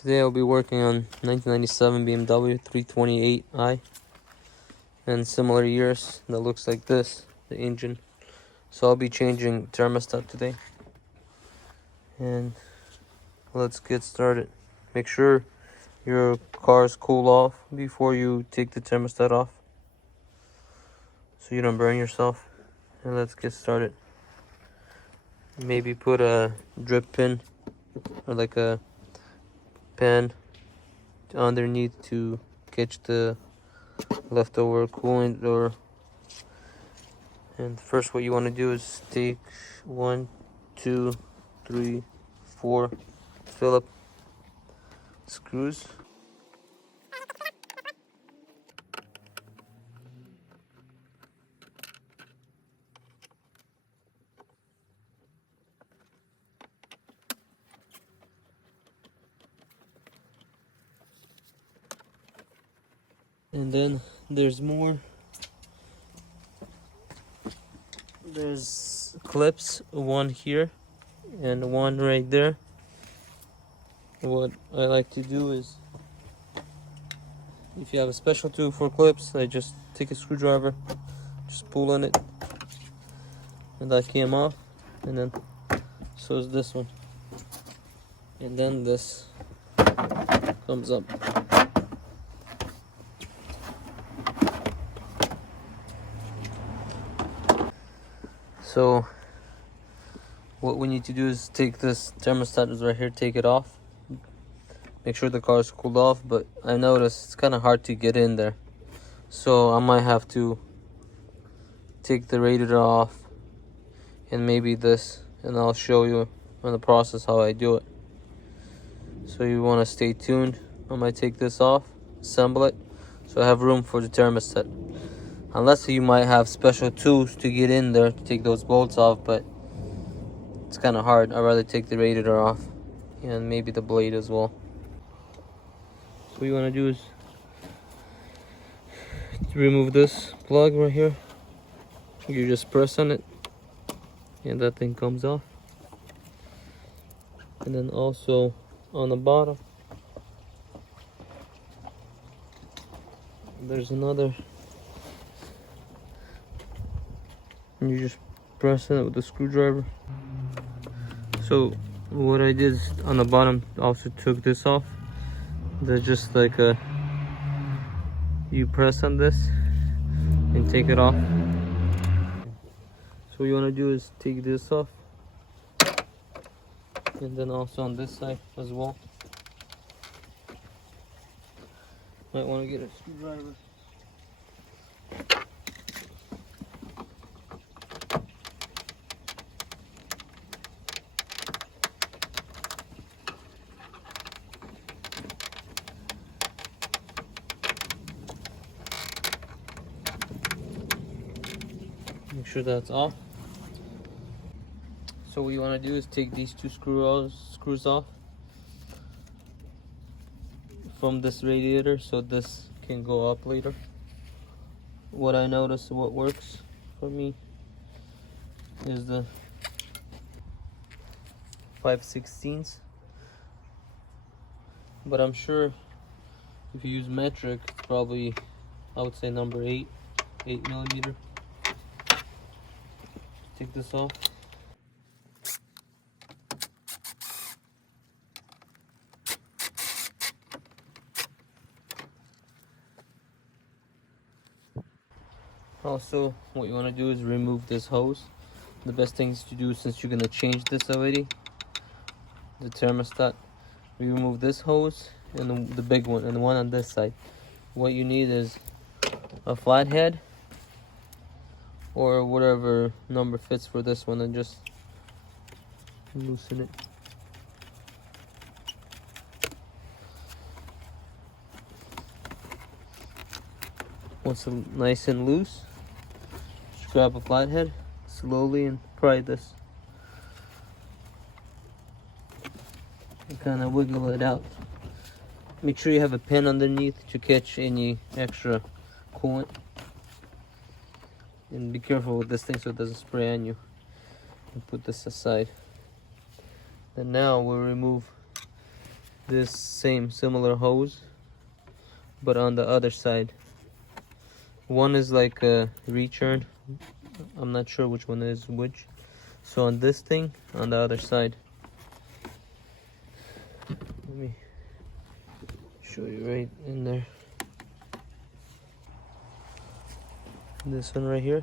Today I'll be working on 1997 BMW 328i and similar years that looks like this, the engine. So I'll be changing thermostat today. And let's get started. Make sure your cars cool off before you take the thermostat off so you don't burn yourself. And let's get started. Maybe put a drip pin or like a pan underneath to catch the leftover coolant. And first what you want to do is take 1, 2, 3, 4 Phillips screws. And then there's more. There's clips, one here and one right there. What I like to do is, if you have a special tool for clips, I just take a screwdriver, just pull on it, and that came off. And then so is this one, and then this comes up. So what we need to do is take this thermostat is right here, take it off, make sure the car is cooled off. But I noticed it's kind of hard to get in there, so I might have to take the radiator off and maybe this, and I'll show you in the process how I do it. So you want to stay tuned. I might take this off, assemble it, so I have room for the thermostat. Unless you might have special tools to get in there to take those bolts off, but it's kind of hard. I'd rather take the radiator off and maybe the blade as well. So what you want to do is to remove this plug right here. You just press on it and that thing comes off. And then also on the bottom there's another, and you just press it with the screwdriver. So what I did is on the bottom also took this off. There's just like a, you press on this and take it off. So what you want to do is take this off, and then also on this side as well. Might want to get a screwdriver. Make sure that's off. So what you want to do is take these two screws off from this radiator so this can go up later. What I noticed, what works for me is the 5/16, but I'm sure if you use metric, probably I would say number 8 millimeter. Take this off. Also, what you want to do is remove this hose. The best thing is to do, since you're going to change this already, the thermostat, we remove this hose and the big one and the one on this side. What you need is a flathead or whatever number fits for this one, and just loosen it. Once it's nice and loose, just grab a flathead slowly and pry this and kind of wiggle it out. Make sure you have a pin underneath to catch any extra coolant, and be careful with this thing so it doesn't spray on you. And put this aside. And now we'll remove this same similar hose, but on the other side. One is like a return. I'm not sure which one is which. So on this thing, on the other side. Let me show you right in there. This one right here.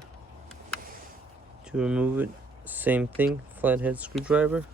To remove it, same thing, flathead screwdriver.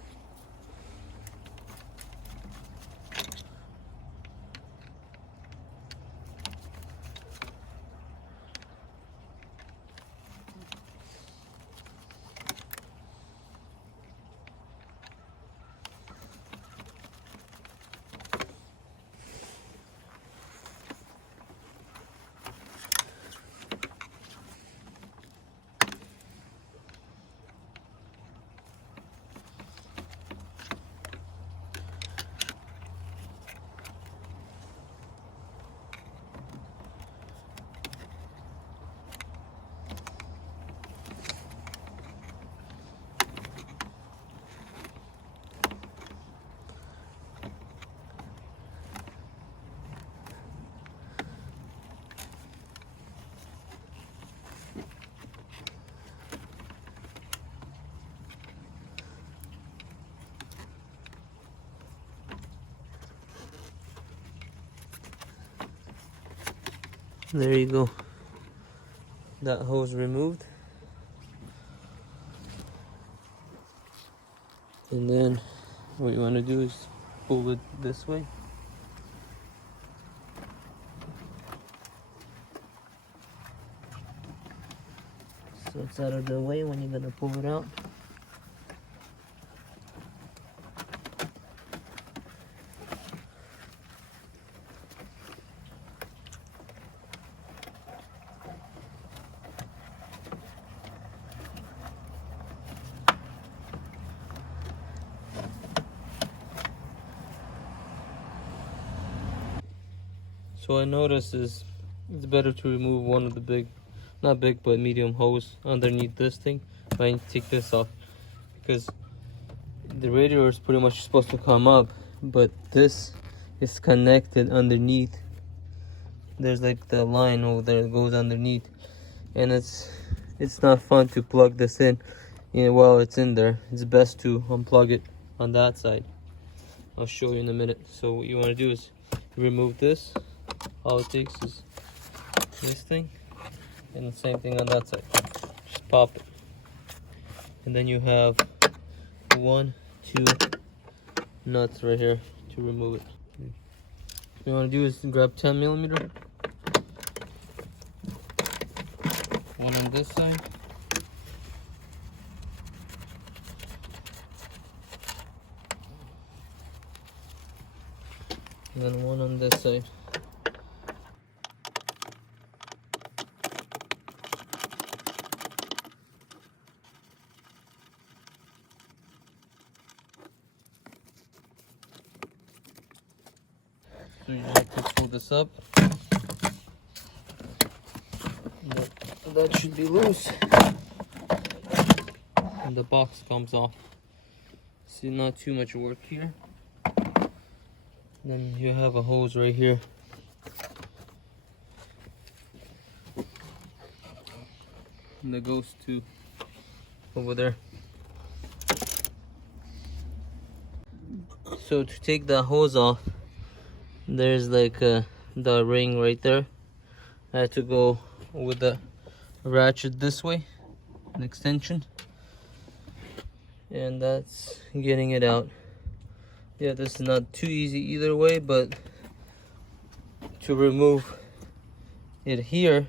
There you go. That hose removed. And then what you want to do is pull it this way. So it's out of the way when you're gonna pull it out. So I noticed it's better to remove one of the big, not big, but medium hose underneath this thing. I need to take this off because the radiator is pretty much supposed to come up, but this is connected underneath. There's like the line over there that goes underneath, and it's not fun to plug this in, while it's in there. It's best to unplug it on that side. I'll show you in a minute. So what you want to do is remove this. All it takes is this thing, and the same thing on that side. Just pop it, and then you have 1, 2 nuts right here to remove it. What you want to do is grab 10mm, one on this side, and then one on this side. So you just have to pull this up. That should be loose. And the box comes off. See, not too much work here. Then you have a hose right here. And that goes to over there. So to take the hose off, there's like the ring right there. I had to go with the ratchet this way, an extension, and that's getting it out. Yeah, this is not too easy either way, but to remove it here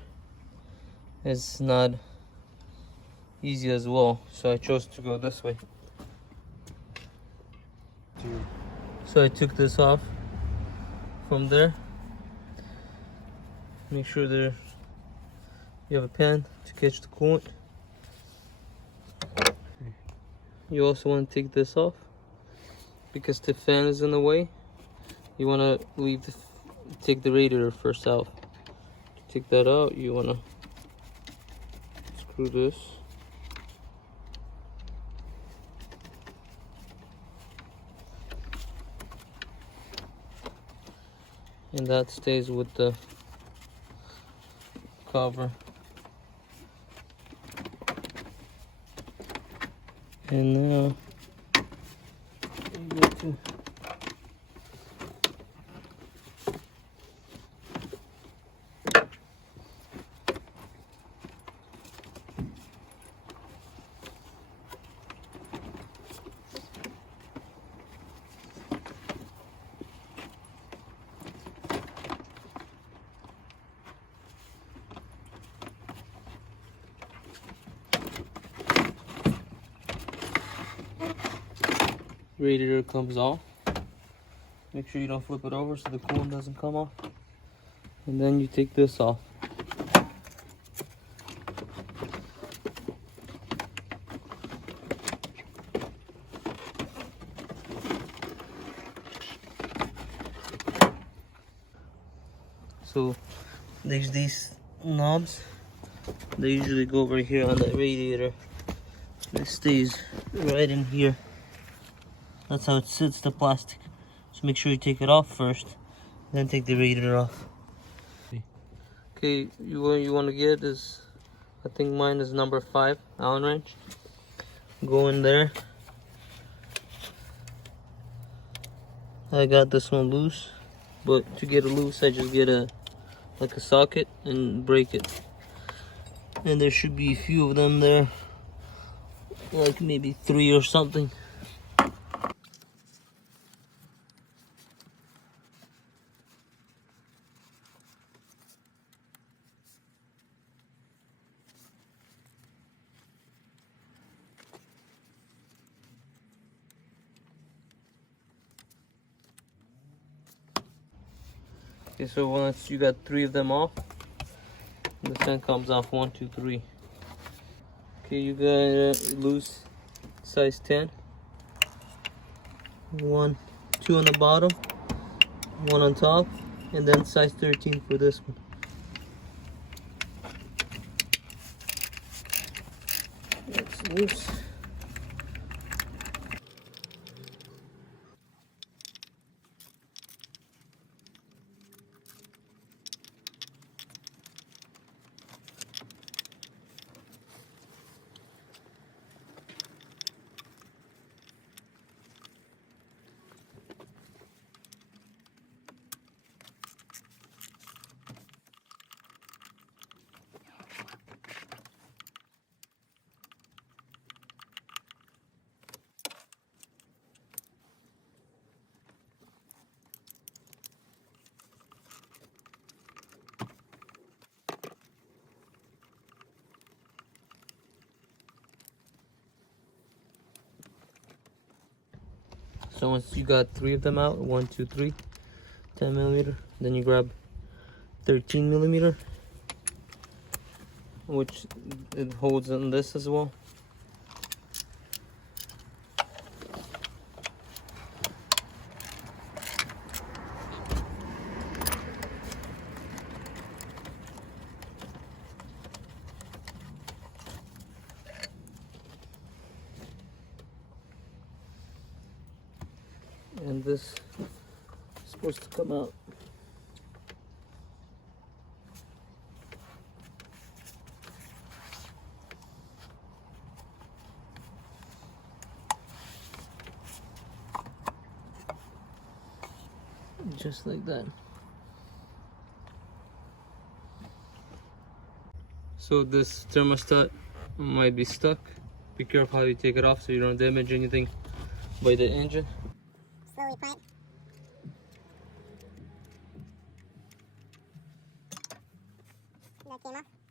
is not easy as well, so I chose to go this way. So I took this off from there. Make sure there you have a pan to catch the coolant. You also want to take this off because the fan is in the way. You want to take the radiator first out. To take that out, you want to screw this. and that stays with the cover. And now you get to radiator comes off. Make sure you don't flip it over so the coolant doesn't come off. And then you take this off. So there's these knobs. They usually go over here on the radiator. It stays right in here. That's how it sits, the plastic. So make sure you take it off first, then take the radiator off. Okay, what you want to get is, I think mine is number 5 Allen wrench. Go in there. I got this one loose, but to get it loose, I just get a socket and break it. And there should be a few of them there, like maybe 3 or something. Okay, so once you got 3 of them off, this one comes off 1, 2, 3. Okay, you got a loose size 10. 1, 2 on the bottom, 1 on top, and then size 13 for this one. It's loose. So once you got 3 of them out, 1, 2, 3, 10 millimeter, then you grab 13 millimeter, which it holds in this as well. And this is supposed to come out. Just like that. So this thermostat might be stuck. Be careful how you take it off so you don't damage anything by the engine. Slowly plant. That came off.